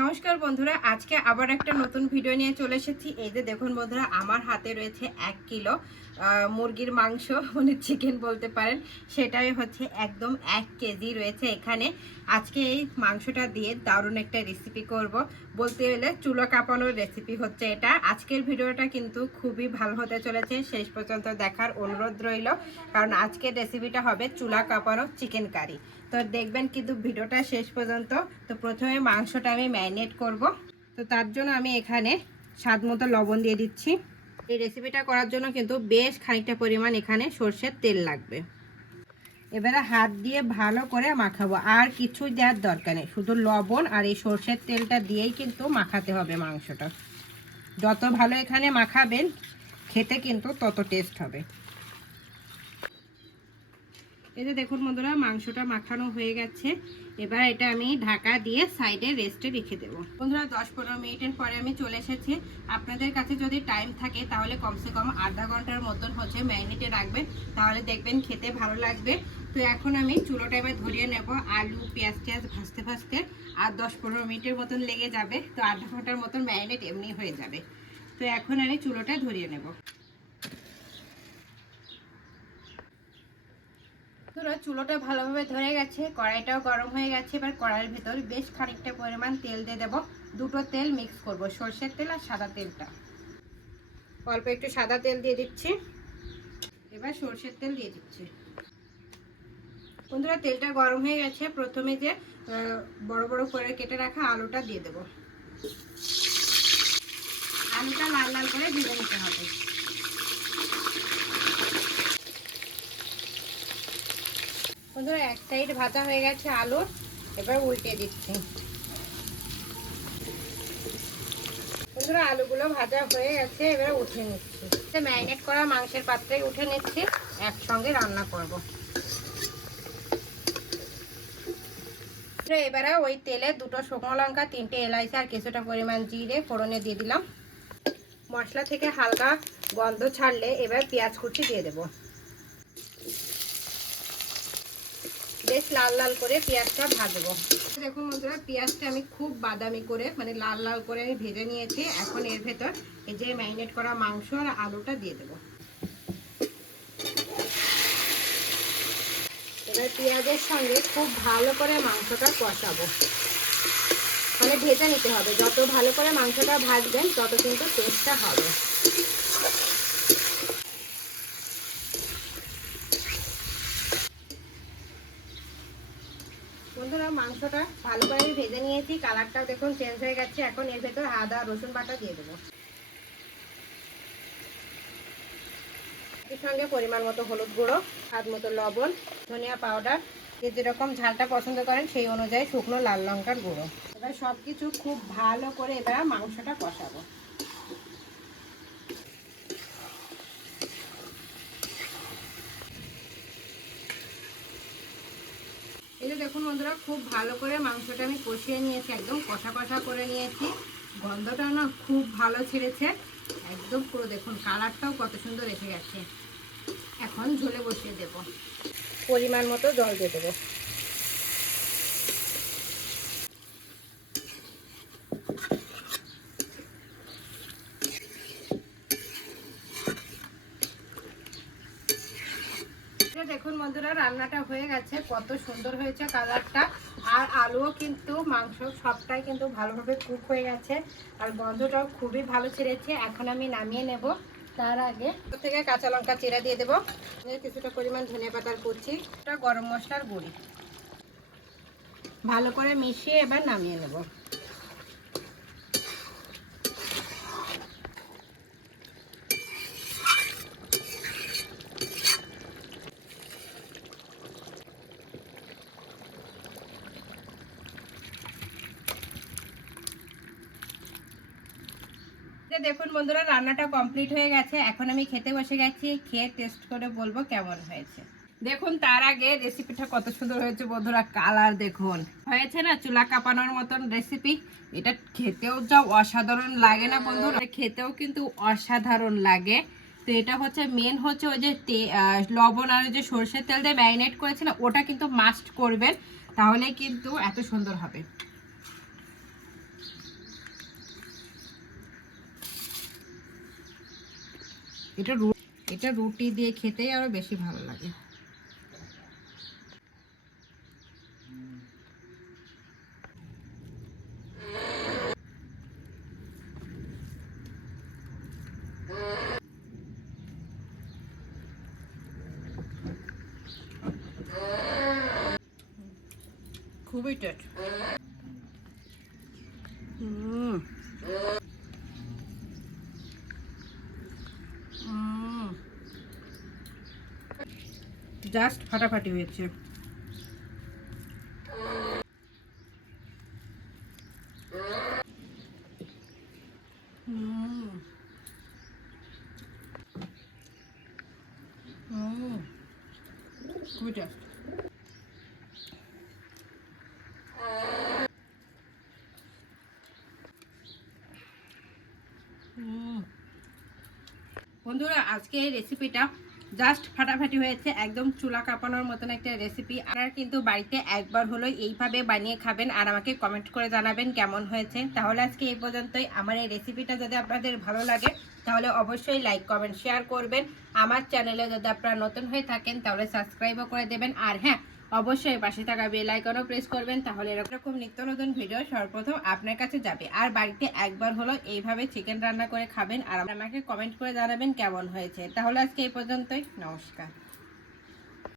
নমস্কার বন্ধুরা, আজকে আবার একটা নতুন ভিডিও নিয়ে চলে এসেছি। এই যে দেখুন বন্ধুরা, আমার হাতে রয়েছে এক কিলো মুরগির মাংস মানে চিকেন বলতে পারেন। সেটাই হচ্ছে একদম এক কেজি রয়েছে এখানে। আজকে এই মাংসটা দিয়ে দারুণ একটা রেসিপি করব। বলতে গেলে চুলো কাঁপানোর রেসিপি হচ্ছে এটা। আজকের ভিডিওটা কিন্তু খুবই ভালো হতে চলেছে। শেষ পর্যন্ত দেখার অনুরোধ রইল। কারণ আজকের রেসিপিটা হবে চুলা কাঁপানো চিকেন কারি তো দেখবেন কিন্তু ভিডিওটা শেষ পর্যন্ত। তো প্রথমে মাংসটা আমি ম্যারিনেট করব। তো তার জন্য আমি এখানে স্বাদ মতো লবণ দিয়ে দিচ্ছি। এই রেসিপিটা করার জন্য কিন্তু বেশ খানিকটা পরিমাণ এখানে সর্ষের তেল লাগবে। এবারে হাত দিয়ে ভালো করে মাখাবো। আর কিছুই দেওয়ার দরকার নেই। শুধু লবণ আর এই সর্ষের তেলটা দিয়েই কিন্তু মাখাতে হবে মাংসটা। যত ভালো এখানে মাখাবেন, খেতে কিন্তু তত টেস্ট হবে। যে দেখুন বন্ধুরা, মাংসটা মাখানো হয়ে গেছে। এবার এটা আমি ঢাকা দিয়ে সাইডে রেস্টে রেখে দেবো। বন্ধুরা, দশ পনেরো মিনিটের পরে আমি চলে এসেছি। আপনাদের কাছে যদি টাইম থাকে, তাহলে কমসে কম আধা ঘণ্টার মতন হচ্ছে ম্যারিনেটে রাখবেন। তাহলে দেখবেন খেতে ভালো লাগবে। তো এখন আমি চুলোটা এবার ধরিয়ে নেব। আলু, পেঁয়াজ টেয়াজ ভাজতে ভাজতে আর দশ পনেরো মিনিটের মতন লেগে যাবে। তো আধা ঘণ্টার মতন ম্যারিনেট এমনি হয়ে যাবে। তো এখন আমি চুলোটা ধরিয়ে নেব। ধরো চুলোটা ভালোভাবে ধরে গেছে, কড়াইটাও গরম হয়ে গেছে। এবার কড়াইয়ের ভেতর বেশ খানিকটা পরিমাণ তেল দিয়ে দেবো। দুটো তেল মিক্স করব, সর্ষের তেল আর সাদা তেলটা। অল্প একটু সাদা তেল দিয়ে দিচ্ছি। এবার সর্ষের তেল দিয়ে দিচ্ছি। বন্ধুরা, তেলটা গরম হয়ে গেছে। প্রথমে যে বড় বড় করে কেটে রাখা আলুটা দিয়ে দেবো। আলুটা লাল লাল করে ভেজে নিতে হবে। বন্ধুরা, এক সাইড ভাজা হয়ে গেছে আলু, এবার উল্টে দিচ্ছি। বন্ধুরা, আলুগুলো ভাজা হয়ে গেছে, এবার উঠে নিচ্ছি। ম্যারিনেট করা মাংসের পাত্রে উঠে নিচ্ছি, একসঙ্গে রান্না করব। এবারে ওই তেলে দুটো শুকনো লঙ্কা, তিনটে এলাইচি আর কিছুটা পরিমাণ জিরে ফোড়নে দিয়ে দিলাম। মশলা থেকে হালকা গন্ধ ছাড়লে এবার পেঁয়াজ কুচি দিয়ে দেবো। বেশ লাল লাল করে পেঁয়াজটা ভাজবো। দেখুন বন্ধুরা, পেঁয়াজটা আমি খুব বাদামি করে মানে লাল লাল করে আমি ভেজে নিয়েছি। এখন এর ভেতর এই যে ম্যারিনেট করা মাংস আর আলুটা দিয়ে দেবো। এবার পেঁয়াজের সঙ্গে খুব ভালো করে মাংসটা কষাবো। মানে ভেজে নিতে হবে। যত ভালো করে মাংসটা ভাজবেন, তত কিন্তু টেস্টটা হবে। বন্ধুরা, মাংসটা ভালো করে ভেজে নিয়েছি। কালারটাও দেখুন চেঞ্জ হয়ে গেছে। এখন এর ভেতর আদা রসুন বাটা দিয়ে দেবো। সঙ্গে পরিমাণ মতো হলুদ গুঁড়ো, স্বাদ মতো লবণ, ধনিয়া পাউডার। যে যেরকম ঝালটা পছন্দ করেন, সেই অনুযায়ী শুকনো লাল লঙ্কার গুঁড়ো। এবার সব কিছু খুব ভালো করে এবার মাংসটা কষাবো। এই যে দেখুন বন্ধুরা, খুব ভালো করে মাংসটা আমি কষিয়ে নিয়েছি, একদম কষা কষা করে নিয়েছি। গন্ধটা না খুব ভালো ছেড়েছে। একদম পুরো দেখুন, কালারটাও কত সুন্দর এসে গেছে। এখন ঝোলে বসিয়ে দেব। পরিমাণ মতো জল দিয়ে দেবো। দেখুন বন্ধুরা, রান্নাটা হয়ে গেছে। কত সুন্দর হয়েছে কালারটা। আর আলুও কিন্তু, মাংস সবটাই কিন্তু ভালোভাবে কুক হয়ে গেছে। আর গন্ধটাও খুবই ভালো ছেড়েছে। এখন আমি নামিয়ে নেব। তার আগে থেকে কাঁচা লঙ্কা চিরা দিয়ে দেবো। কিছুটা পরিমাণ ধনে পাতার একটা গরম মশলার গুঁড়ি। ভালো করে মিশিয়ে এবার নামিয়ে নেব। যে দেখুন বন্ধুরা, রান্নাটা কমপ্লিট হয়ে গেছে। এখন আমি খেতে বসে গেছি। খেয়ে টেস্ট করে বলব কেমন হয়েছে। দেখুন, তার আগে রেসিপিটা কত সুন্দর হয়েছে বন্ধুরা কালার দেখুন। হয়েছে না, চুলা কাঁপানোর মতন রেসিপি এটা খেতেও যা অসাধারণ লাগে না বন্ধুরা। খেতেও কিন্তু অসাধারণ লাগে। তো এটা হচ্ছে মেন হচ্ছে ওই যে তে- লবণ আর যে সর্ষের তেল দিয়ে ম্যারিনেট করেছে না ওটা কিন্তু মাস্ট করবেন। তাহলে কিন্তু এত সুন্দর হবে। এটা এটা রুটি দিয়ে খেতেই আরও বেশি ভালো লাগে। খুবই টেস্ট জাস্ট ফাটাফাটি হয়েছে। বন্ধুরা আজকে এই রেসিপিটা জাস্ট ফাটাফাটি হয়েছে, একদম চুলা কাঁপানোর মতন একটা রেসিপি আপনারা কিন্তু বাড়িতে একবার হলো এইভাবে বানিয়ে খাবেন আর আমাকে কমেন্ট করে জানাবেন কেমন হয়েছে। তাহলে আজকে এই পর্যন্তই। আমার এই রেসিপিটা যদি আপনাদের ভালো লাগে, তাহলে অবশ্যই লাইক কমেন্ট শেয়ার করবেন। আমার চ্যানেলে যদি আপনারা নতুন হয়ে থাকেন, তাহলে সাবস্ক্রাইবও করে দেবেন। আর হ্যাঁ অবশ্যই পাশে থাকা বেল আইকনও প্রেস করবেন, তাহলে এরকম নিত্য নতুন ভিডিও সর্বপ্রথম আপনার কাছে যাবে। আর বাড়িতে একবার হলো এইভাবে চিকেন রান্না করে খাবেন, আর আমাকে কমেন্ট করে জানাবেন কেমন হয়েছে। তাহলে আজকে এই পর্যন্তই, নমস্কার।